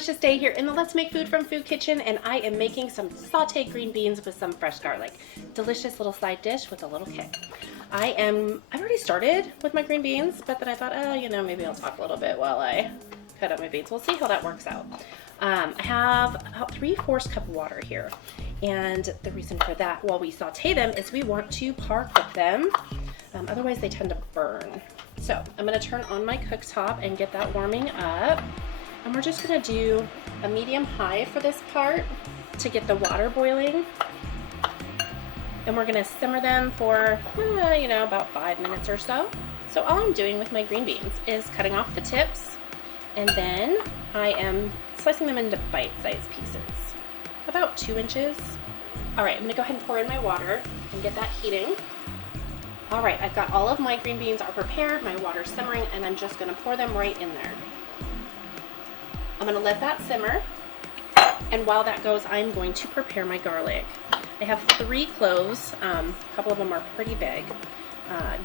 delicious day here in the Let's Make Food from Food kitchen, and I am making some sauteed green beans with some fresh garlic. Delicious little side dish with a little kick. I've already started with my green beans, but then I thought, oh, maybe I'll talk a little bit while I cut up my beans. We'll see how that works out. I have about 3/4 cup of water here, and the reason for that while we saute them is we want to par cook them. Otherwise they tend to burn. So I'm going to turn on my cooktop and get that warming up. And we're just going to do a medium high for this part to get the water boiling. And we're going to simmer them for, about 5 minutes or so. So all I'm doing with my green beans is cutting off the tips, and then I am slicing them into bite-sized pieces, about 2 inches. All right, I'm going to go ahead and pour in my water and get that heating. All right, I've got all of my green beans are prepared, my water's simmering, and I'm just going to pour them right in there. I'm going to let that simmer, and while that goes, I'm going to prepare my garlic. I have 3 cloves, a couple of them are pretty big.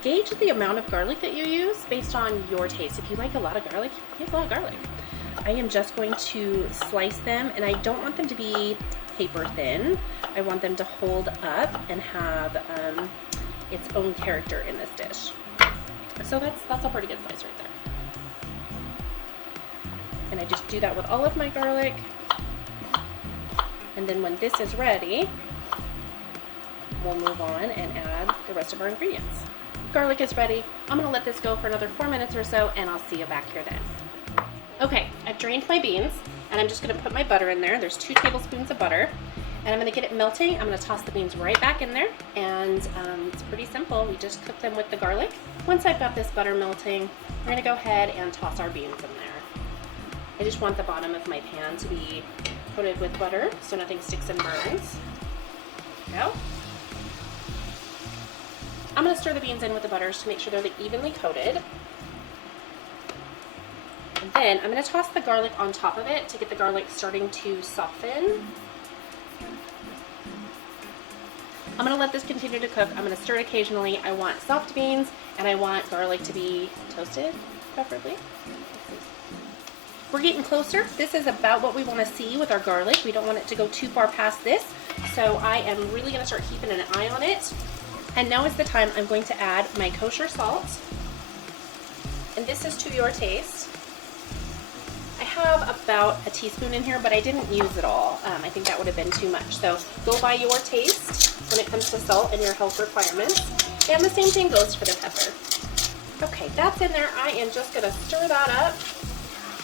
Gauge the amount of garlic that you use based on your taste. If you like a lot of garlic, use a lot of garlic. I am just going to slice them, and I don't want them to be paper thin. I want them to hold up and have its own character in this dish. So that's a pretty good slice right there. And I just do that with all of my garlic. And then when this is ready, we'll move on and add the rest of our ingredients. Garlic is ready. I'm gonna let this go for another 4 minutes or so, and I'll see you back here then. Okay, I've drained my beans, and I'm just gonna put my butter in there. There's 2 tablespoons of butter, and I'm gonna get it melting. I'm gonna toss the beans right back in there, and it's pretty simple. We just cook them with the garlic. Once I've got this butter melting, we're gonna go ahead and toss our beans in there. I just want the bottom of my pan to be coated with butter so nothing sticks and burns. There we go. I'm going to stir the beans in with the butters to make sure they're evenly coated. And then I'm going to toss the garlic on top of it to get the garlic starting to soften. I'm going to let this continue to cook. I'm going to stir it occasionally. I want soft beans, and I want garlic to be toasted, preferably. We're getting closer. This is about what we want to see with our garlic. We don't want it to go too far past this. So I am really going to start keeping an eye on it. And now is the time I'm going to add my kosher salt. And this is to your taste. I have about a teaspoon in here, but I didn't use it all. I think that would have been too much. So go by your taste when it comes to salt and your health requirements. And the same thing goes for the pepper. Okay, that's in there. I am just going to stir that up.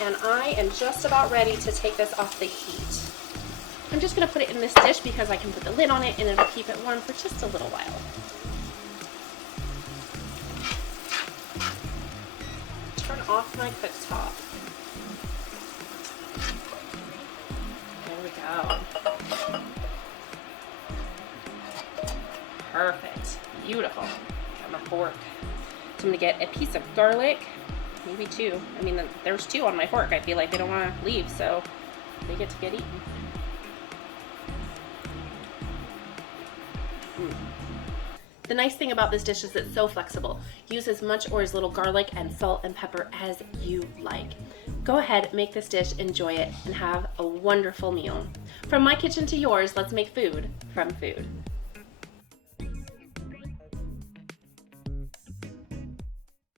And I am just about ready to take this off the heat. I'm just going to put it in this dish because I can put the lid on it and it'll keep it warm for just a little while. Turn off my cooktop. There we go. Perfect. Beautiful. Got my fork. So I'm going to get a piece of garlic. Maybe 2. I mean, there's 2 on my fork. I feel like they don't want to leave, so they get to get eaten. The nice thing about this dish is it's so flexible. Use as much or as little garlic and salt and pepper as you like. Go ahead, make this dish, enjoy it, and have a wonderful meal. From my kitchen to yours, let's make food from food.